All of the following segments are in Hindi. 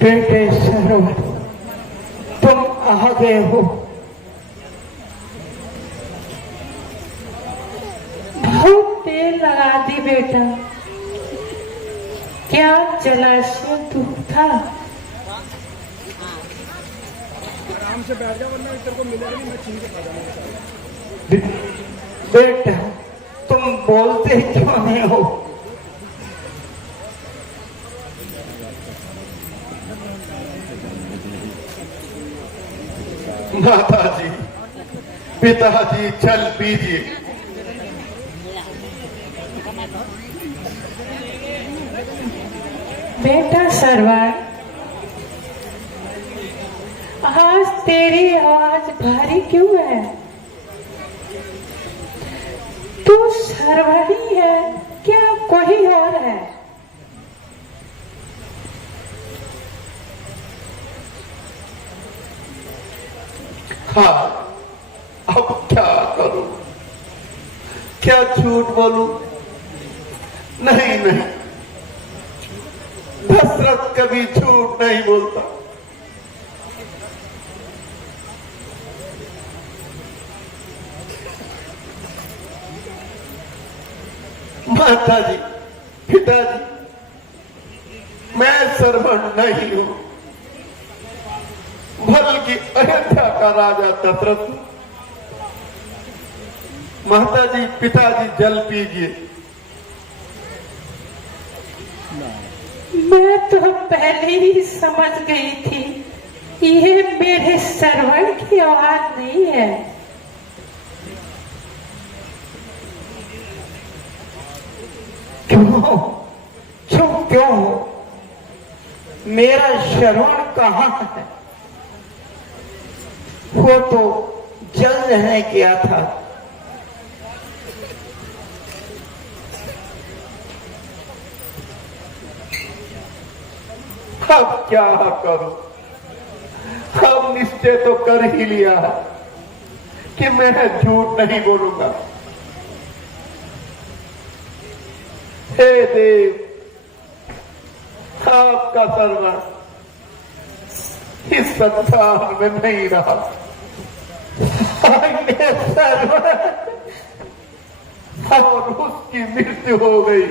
बेटे सरवर, तुम आ गए हो। बहुत देर लगा दी बेटा। क्या जलाशय दूर था? आराम से बैठ जा वरना इधर को मिलेगा नहीं, मैं छीन के खा जाऊंगा। बेटा तुम बोलते क्यों नहीं हो? माताजी, पिताजी, जल पीजिए। बेटा सरवर, आज तेरी आवाज भारी क्यों है? तू सरवर ही है क्या कोई और है? हाँ, अब क्या करूं? क्या झूठ बोलूं? नहीं नहीं, दशरथ कभी झूठ नहीं बोलता। माताजी, पिताजी, मैं सरवण नहीं हूं, बल्कि अयोध्या का राजा दशरथ। माताजी, पिताजी, जल पीजिए। मैं तो पहले ही समझ गई थी ये मेरे सरवर की आवाज नहीं है। क्यों? चुप क्यों हो? मेरा श्रवण कहाँ है? वो तो जल रहने गया था। अब क्या करूं? अब निश्चय तो कर ही लिया है कि मैं झूठ नहीं बोलूंगा। हे देव, आपका सरवर इस संसार में नहीं रहा। सरवर और उसकी मृत्यु हो गई,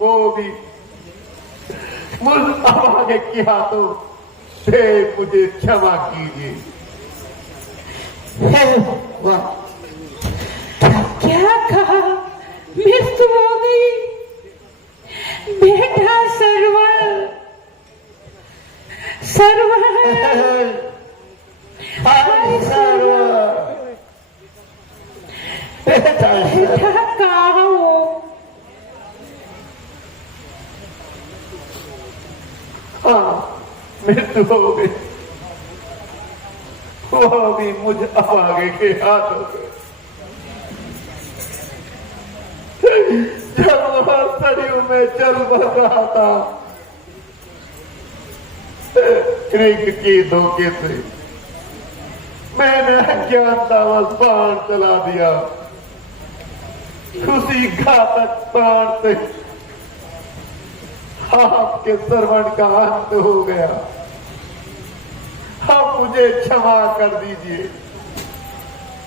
वो भी मुझ अभागे की हाथों से। मुझे क्षमा कीजिए। क्या कहा? मृत्यु हो गई? बेटा सरवर, सरवर, बेटा कहाँ हो? हाँ, मृत्यु हो गई, वो भी मुझ अभागे के हाथों से। जब वह सरयू में चल बह रहा था, कृग की धोखे से मैंने अज्ञानतावश बाण चला दिया। उसी घातक बाण से आपके सरवण का अंत हो गया। आप मुझे क्षमा कर दीजिए,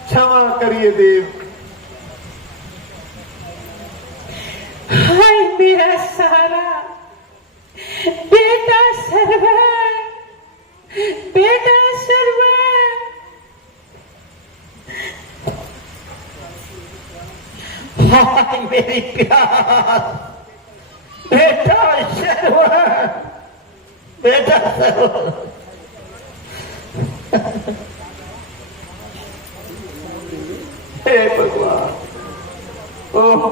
क्षमा करिए देव। हाय मेरा सारा बेटा सरवर, बेटा सरवर, हाय मेरी प्यार, बेटा सरवर, बेटा सरवर। हे भगवान, ओह,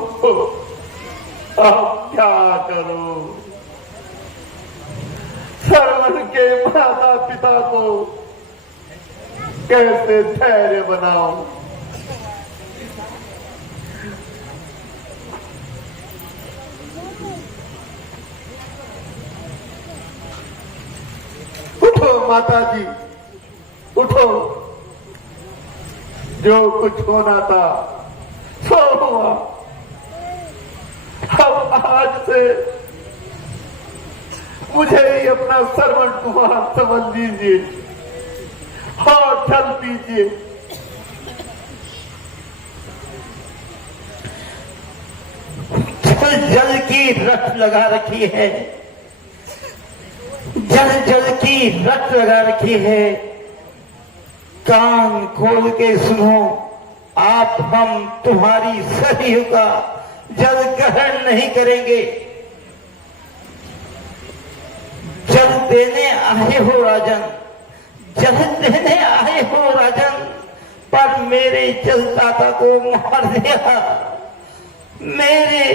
अब क्या करूं? सरवन के माता पिता को कैसे धैर्य बनाऊं। उठो माता जी, उठो। जो कुछ होना था सो हुआ। अब आज से मुझे ही अपना सर्वण कुमार समझ लीजिए और चल पीजिए। जल जल की रट लगा रखी है, जल जल की रट लगा रखी है। कान खोल के सुनो, आप हम तुम्हारी सरयू का जल ग्रहण नहीं करेंगे। जल देने आए हो राजन, जल देने आए हो राजन, पर मेरे जलदाता को मार दिया। मेरे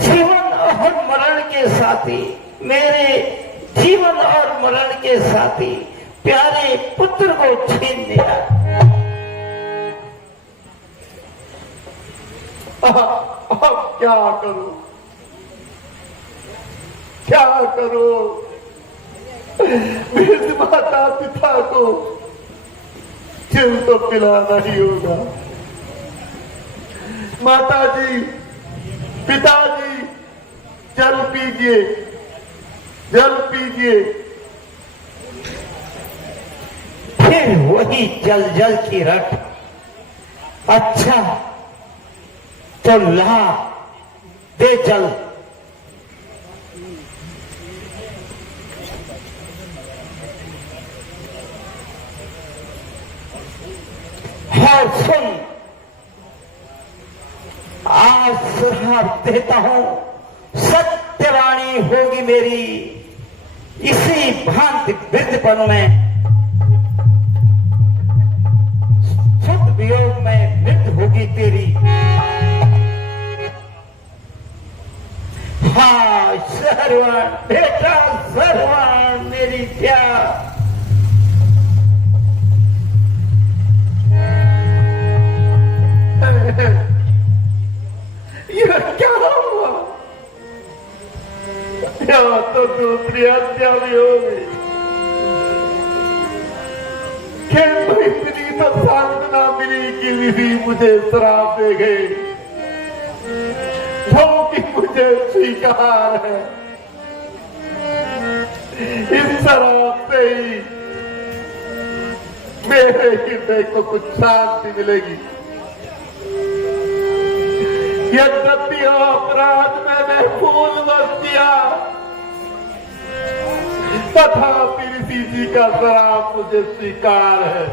जीवन और मरण के साथी, मेरे जीवन और मरण के साथी प्यारे पुत्र को छीन लिया। अब क्या करूं, क्या करूं। मेरे माता पिता को चिल तो पिलाना ही होगा। माता जी, पिताजी, जल पीजिए, जल पीजिए। फिर वही जल जल की रट। अच्छा तो ला दे जल। और सुन, आज सुधार देता हूं, सत्यवाणी होगी मेरी। इसी भांति वृद्धपन में, शुद्ध वियोग में मृत्यु होगी तेरी। हाँ सरवण बेटा, सरवण मेरी प्यार। यह क्या हुआ? यह तो दूसरी हत्या भी हो गई। भाई इतनी तो सांत्वना मिली कि विधि मुझे श्राप दे गई, जो कि मुझे स्वीकार है। इस शराब से ही मेरे हृदय को कुछ शांति मिलेगी। यद्यपि अपराध मैंने भूलवश किया, तथापि ऋषि जी का श्राप मुझे स्वीकार है।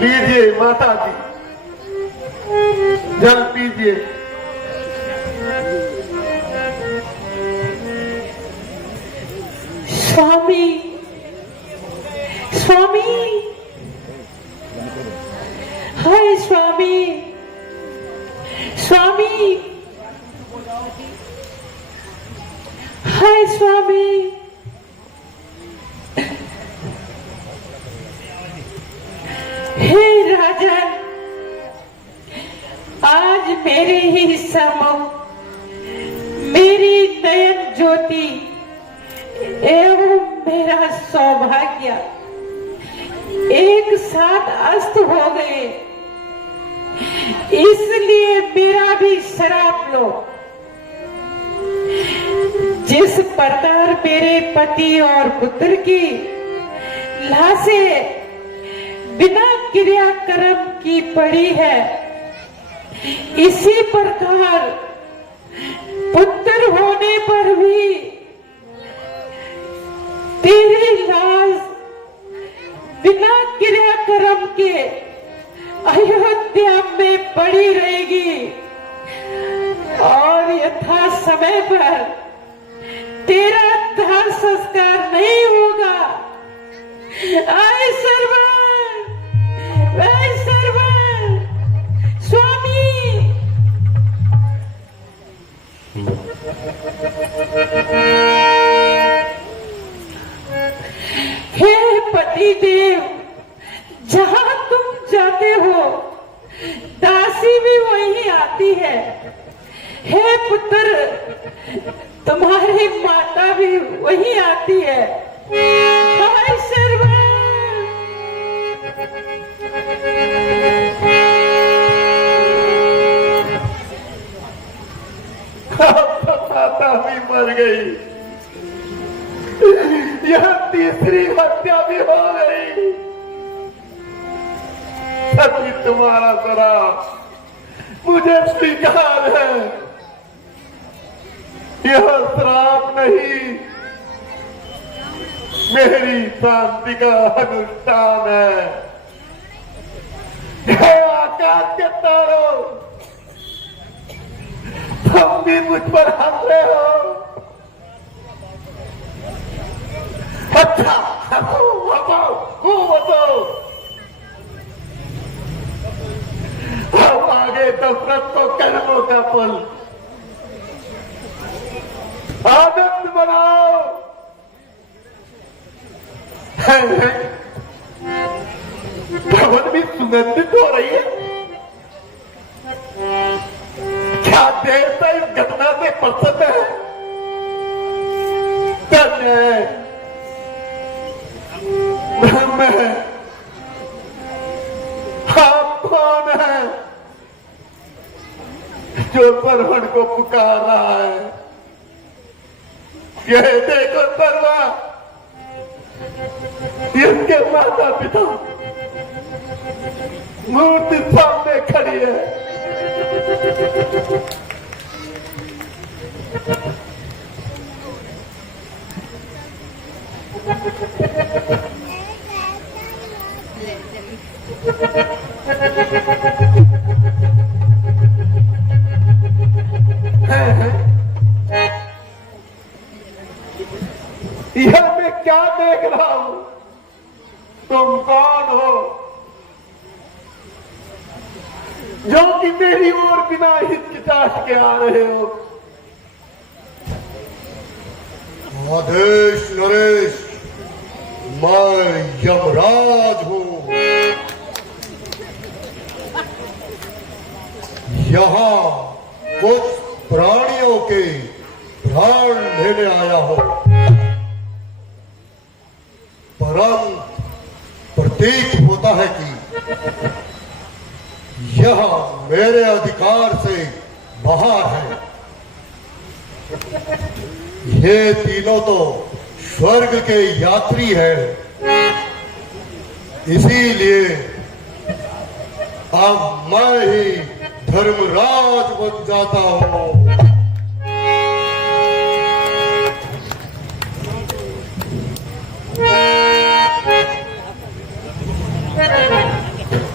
लीजिए माता जी, जल पीजिए। स्वामी, स्वामी, हाय स्वामी, स्वामी, हाय स्वामी। हे राजन, आज मेरे ही सम्मुख मेरी नयन ज्योति एवं मेरा सौभाग्य एक साथ अस्त हो गए, इसलिए मेरा भी श्राप लो। जिस प्रकार मेरे पति और पुत्र की लाशें बिना क्रियाक्रम की पड़ी है, इसी प्रकार पुत्र होने पर भी तेरी लाश बिना क्रियाक्रम के अयोध्या में पड़ी रहेगी और यथा समय पर तेरा दाह संस्कार नहीं होगा। आए सर्वन, आए सर्वन, स्वामी। हे पतिदेव, जहां तुम जाते हो दासी भी वहीं आती है। हे पुत्र, तुम्हारी माता भी वहीं आती है। हाय सर्वण, माता भी मर गई, यह तीसरी हत्या भी हो गई। सभी तुम्हारा श्राप मुझे स्वीकार है। यह श्राप नहीं, मेरी शांति का अनुष्ठान है। हे आकाश के तारों, तुम भी मुझ पर हमले हो। अच्छा, बताओ अब आगे दशरथ को कर्मों का फल आनंद बनाओ। भवन भी सुगंधित हो रही है। क्या देवता इस घटना से प्रसन्न है? धन्य है आप कौन है जो परवण को पुकार रहा है? यह देखो सर्वा, इसके माता पिता मूर्ति सामने खड़ी है। यह मैं क्या देख रहा हूं? तुम कौन हो जो कि मेरी ओर बिना हिचकिचाहट के आ रहे हो? आदेश नरेश, मैं यमराज हूं। यहाँ कुछ प्राणियों के प्राण लेने आया हूं, परंतु प्रतीत होता है कि यह मेरे अधिकार से बाहर है। ये तीनों तो स्वर्ग के यात्री हैं, इसीलिए अब मैं ही धर्मराज बन जाता हूं।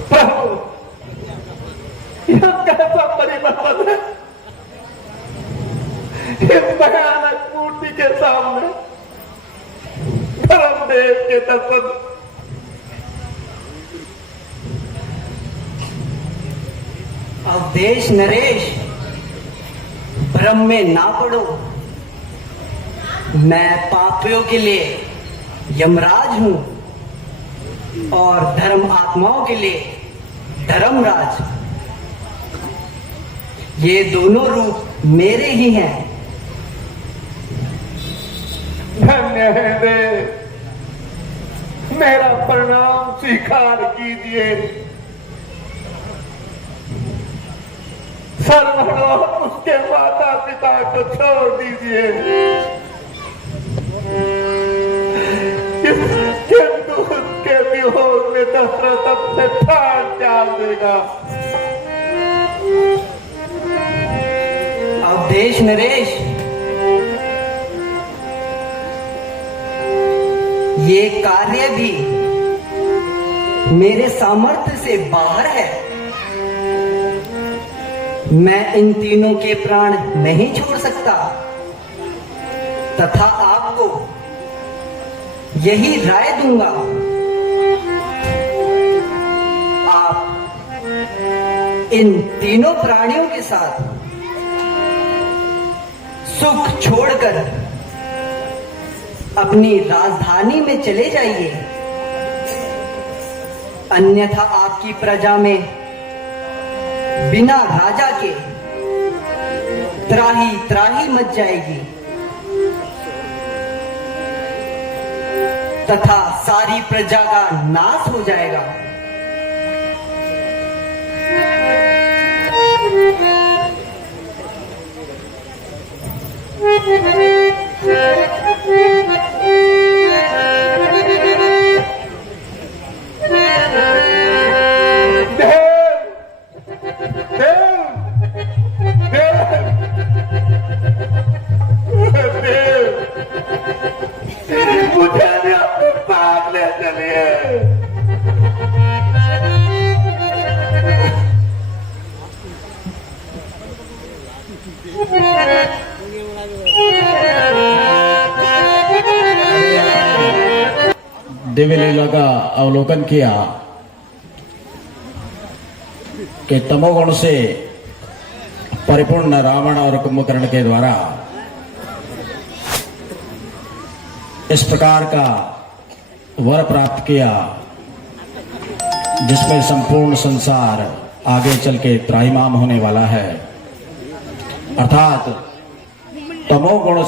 प्रभु, यह कैसा परिवर्तन है? इस भयानक मूर्ति के सामने धर्मदेव के दर्शन। अवधेश नरेश, भ्रम में ना पड़ो। मैं पापियों के लिए यमराज हूं और धर्म आत्माओं के लिए धर्मराज। ये दोनों रूप मेरे ही हैं। धन्य है देव, मेरा प्रणाम स्वीकार कीजिए। सर्वण और उसके माता पिता को छोड़ दीजिए। इसके दूध के वियोग में दशरथ अपने प्राण त्याग देगा। अवधेश नरेश, ये कार्य भी मेरे सामर्थ्य से बाहर है। मैं इन तीनों के प्राण नहीं छोड़ सकता तथा आपको यही राय दूंगा। आप इन तीनों प्राणियों के साथ सुख छोड़कर अपनी राजधानी में चले जाइए, अन्यथा आपकी प्रजा में बिना राजा के त्राही त्राही मच जाएगी तथा सारी प्रजा का नाश हो जाएगा। मुझे अपने पाप ले चलिए। दिव्य लीला का अवलोकन किया कि तमोगुण से परिपूर्ण रावण और कुंभकर्ण के द्वारा इस प्रकार का वर प्राप्त किया जिसमें संपूर्ण संसार आगे चल के त्राहिमाम होने वाला है, अर्थात तमोगुण